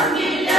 Sangile.